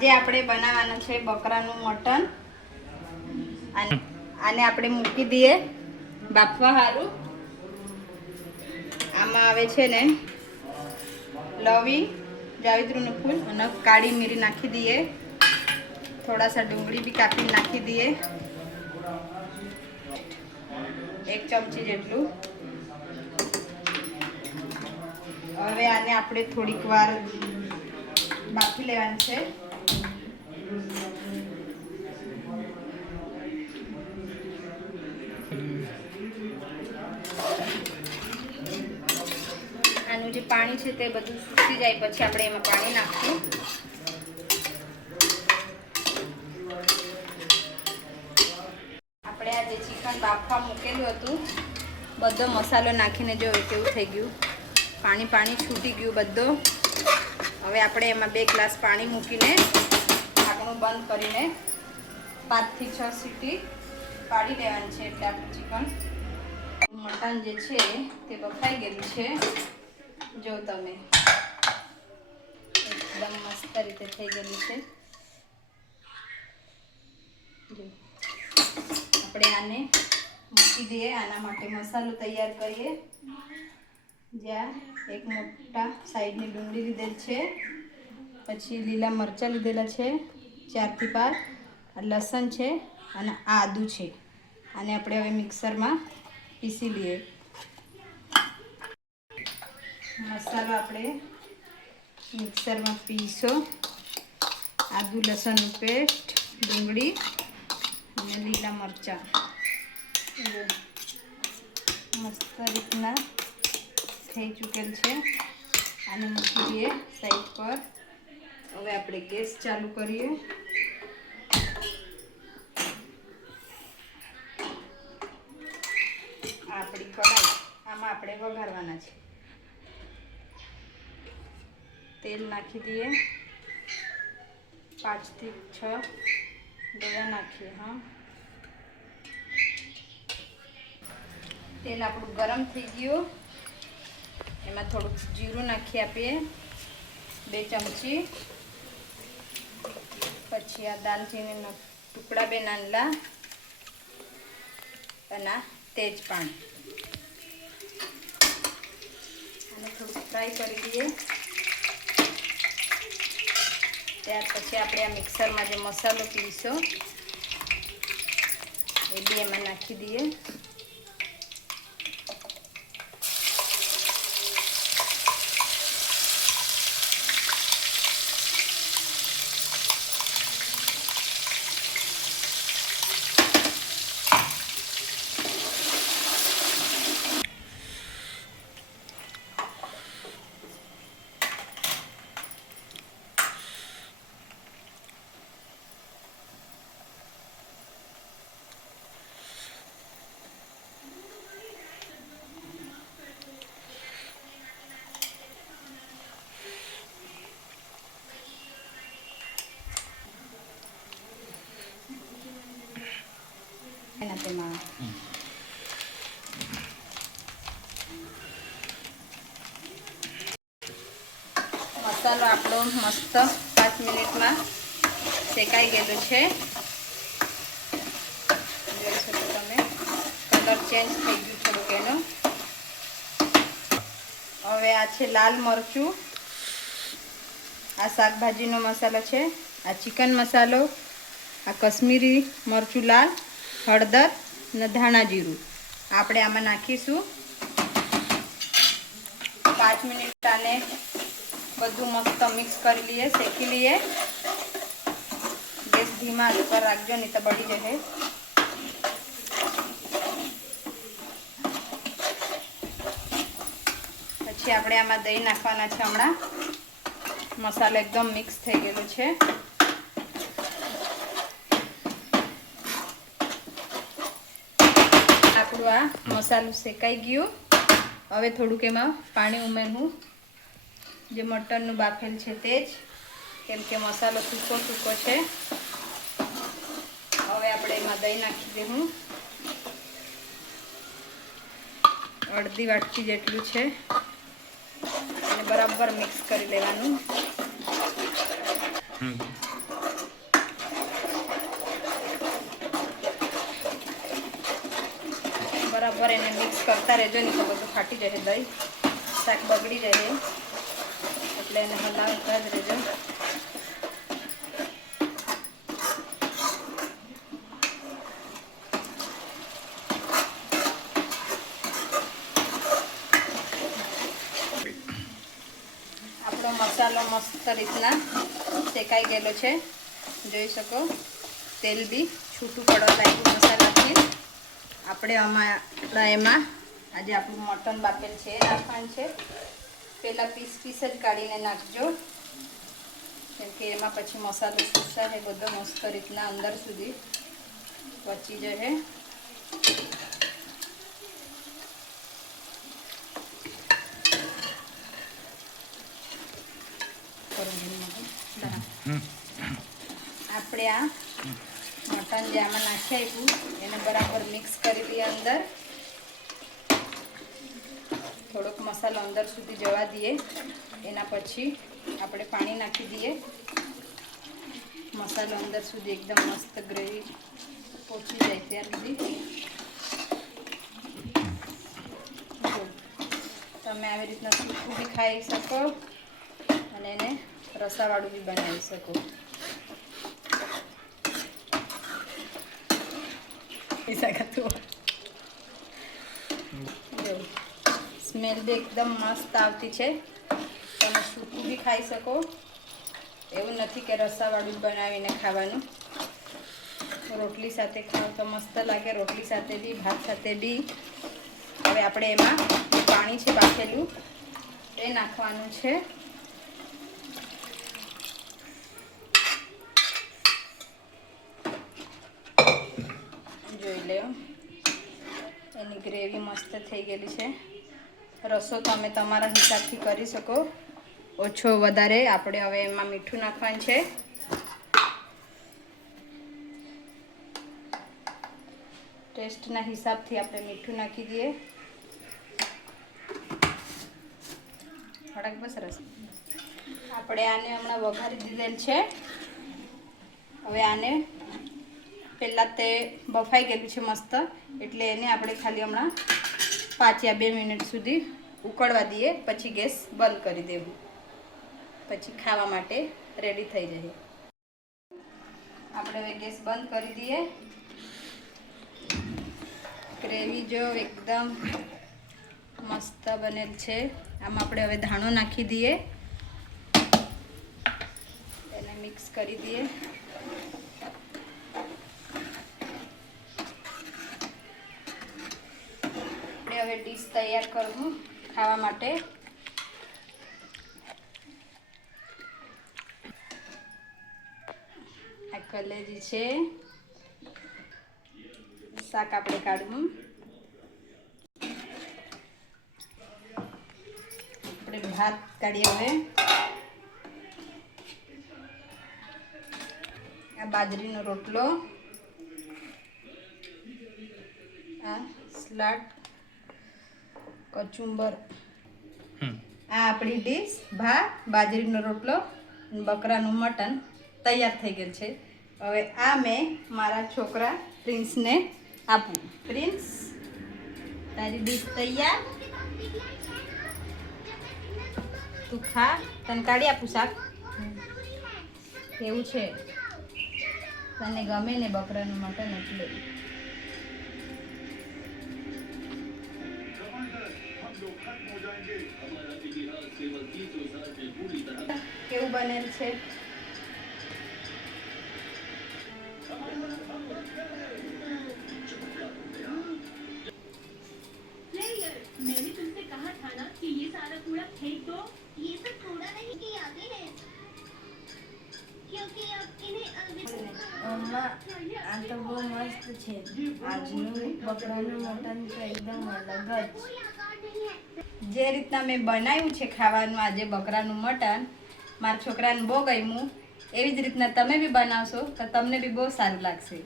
આજે આપણે બનાવવાનું છે બકરાનું મટન. આને આપણે મૂકી દઈએ બાફવા સારું. આમાં આવે છે ને લવિંગ, જાવિત્રીનું ફૂલ અને કાળી મિરી નાખી દઈએ. થોડા સા ડુંગળી भी કાપી નાખી દઈએ, 1 ચમચી જેટલું. હવે આને આપણે થોડીક વાર બાફી લેવાનું છે. આનું જે પાણી છે તે બધું સૂકી જાય પછી આપણે એમાં પાણી નાખીએ. આપણે આ જે ચિકન બાફવા મૂકેલું હતું બધો મસાલો નાખીને જો કેવું થઈ ગયું, પાણી છૂટી ગયું બધો. હવે આપણે એમાં 2 ગ્લાસ પાણી મૂકીને ઢાંકણું બંધ કરીને 5 થી 6 સીટી પાડી દેવાની છે. એટલે આપણું ચિકન મટન જે છે તે બફાઈ ગયેલું છે. જો તમે એકદમ મસ્ત રીતે થઈ ગયેલું છે. જો આપણે આને મૂકી દઈએ. આના માટે મસાલો તૈયાર કરીએ. જ્યાં એક મોટા સાઈડની ડુંગળી લીધેલ છે, પછી લીલા મરચાં લીધેલા છે 4 થી 5, લસણ છે અને આદું છે. આને આપણે હવે મિક્સરમાં પીસી લઈએ. મસાલો આપણે મિક્સરમાં પીસો. આદુ લસણનું પેસ્ટ, ડુંગળી અને લીલા મરચાં મસ્ત રીતના થઈ ચૂકેલ છે. આને મૂકી દઈએ સાઈડ પર. હવે આપણે ગેસ ચાલુ કરીએ. આપણી કઢાઈ, આમાં આપણે વઘારવાના છે. તેલ નાખી દઈએ. 5 થી 6 ડોળા નાખીએ. હા, તેલ આપણું ગરમ થઈ ગયું. એમાં થોડુંક જીરું નાખી આપીએ 2 ચમચી. પછી આ દાલચીનીના ટુકડા 2 નાનલા અને તેજ પાન. અને થોડુંક ફ્રાય કરી દઈએ. ત્યાર પછી આપણે આ મિક્સરમાં જે મસાલો પીસો એ બી એમાં નાખી દઈએ. તેમાં મસાલો આપણો મસ્ત 5 મિનિટમાં શેકાઈ ગયેલો છે. જોઈ શકો તમે, કલર ચેન્જ થઈ ગયું થોડુંક એનો. હવે આ છે લાલ મરચું, આ શાકભાજીનો મસાલો છે, આ ચિકન મસાલો, આ કશ્મીરી મરચું લાલ, હળદર અને ધાણા જીરું આપણે આમાં નાખીશું. 5 મિનિટ આને બધું મસ્ત મિક્સ કરી લઈએ, શેકી લઈએ. ગેસ ધીમા ઉપર રાખજો નહીં તો બળી જશે. પછી આપણે આમાં દહીં નાખવાના છે. હમણાં મસાલો એકદમ મિક્સ થઈ ગયેલો છે. આપણું આ મસાલો શેકાઈ ગયું. હવે થોડુંક એમાં પાણી ઉમેરવું, જે મટનનું બાફેલ છે તે જ, કેમ કે મસાલો સૂકો છે. હવે આપણે એમાં દહીં નાખી દઈશું. અડધી વાટકી જેટલું છે. અને બરાબર મિક્સ કરી લેવાનું. કરતા રહેજો, નહીં તો બધું ફાટી જશે દહીં, શાક બગડી જાય એટલે એને હલાવતા જ રહેજો. આપણો મસાલો મસ્ત રીતના શેકાઈ ગયેલો છે, જોઈ શકો. તેલ બી છૂટું પડવા લાગ્યું મસાલાથી. આપણે એમાં આજે આપણું મટન બાફેલ છે એ નાખવાનું છે. પહેલાં પીસ જ કાઢીને નાખજો, કેમ કે એમાં પછી મસાલો સુસાશે બધો મસ્ત રીતના અંદર સુધી પચી જશે. આપણે આ મટન જે આમાં નાખી આપ્યું એને બરાબર મિક્સ કરી દઈએ. અંદર થોડોક મસાલો અંદર સુધી જવા દઈએ. એના પછી આપણે પાણી નાખી દઈએ. મસાલો અંદર સુધી એકદમ મસ્ત ગ્રેવી પહોંચી જાય ત્યાં સુધી. તમે આવી રીતના સૂકું બી ખાઈ શકો અને એને રસાવાળું બી બનાવી શકો. સ્મેલ બી એકદમ મસ્ત આવતી છે. તમે સૂકું બી ખાઈ શકો, એવું નથી કે રસાવાળું બનાવીને ખાવાનું. રોટલી સાથે ખાવ તો મસ્ત લાગે, રોટલી સાથે બી, ભાત સાથે બી. હવે આપણે એમાં પાણી છે બાફેલું એ નાખવાનું છે. જોઈ લો, એની ગ્રેવી મસ્ત થઈ ગયેલી છે. રસો તમે તમારા હિસાબથી કરી શકો, ઓછો વધારે. આપણે હવે એમાં મીઠું નાખવાનું છે. ટેસ્ટના હિસાબથી આપણે મીઠું નાખી દઈએ. થોડાક બસ રસ. આપણે આને હમણાં વઘારી દીધેલ છે. હવે આને પહેલાં તે બફાઈ ગયેલું છે મસ્ત, એટલે એને આપણે ખાલી હમણાં 5 યા 2 મિનિટ સુધી ઉકળવા દઈએ. પછી ગેસ બંધ કરી દેવું, પછી ખાવા માટે રેડી થઈ જાય. આપણે હવે ગેસ બંધ કરી દઈએ. ગ્રેવી જો એકદમ મસ્ત બનેલ છે. આમાં આપણે હવે ધાણો નાખી દઈએ, એને મિક્સ કરી દઈએ. હવે ડીશ તૈયાર કરવું ખાવા માટે. આ કલેજી છે, શાક આપણે કાઢવું. આપણે ભાત કાઢીએ. હવે આ બાજરીનો રોટલો, આ સલાડ, કચુંબર. આ આપણી ડીશ ભાત, બાજરીનો રોટલો, બકરાનું મટન તૈયાર થઈ ગયેલ છે. હવે આ મેં મારા છોકરા પ્રિન્સને આપું. પ્રિન્સ, તારી ડીશ તૈયાર, તું ખા. તને કાઢી આપું શાક. એવું છે, તને ગમે ને બકરાનું મટન એટલે. કેવું બનેલ છે? मैंने तुमसे कहा था ना कि ये सारा कूड़ा फेंक दो. ये सब कूड़ा नहीं की यादें हैं, क्योंकि अब इन्हें अम्मा आ तो वो मस्त છે. આજનું બકરાનું મટન તો એકદમ અલગ જ. જે રીતના મેં બનાવ્યું છે ખાવાનું આજે બકરાનું મટન, મારા છોકરાને બહુ ગમ્યું. એવી જ રીતના તમે બી બનાવશો તો તમને બી બહુ સારું લાગશે.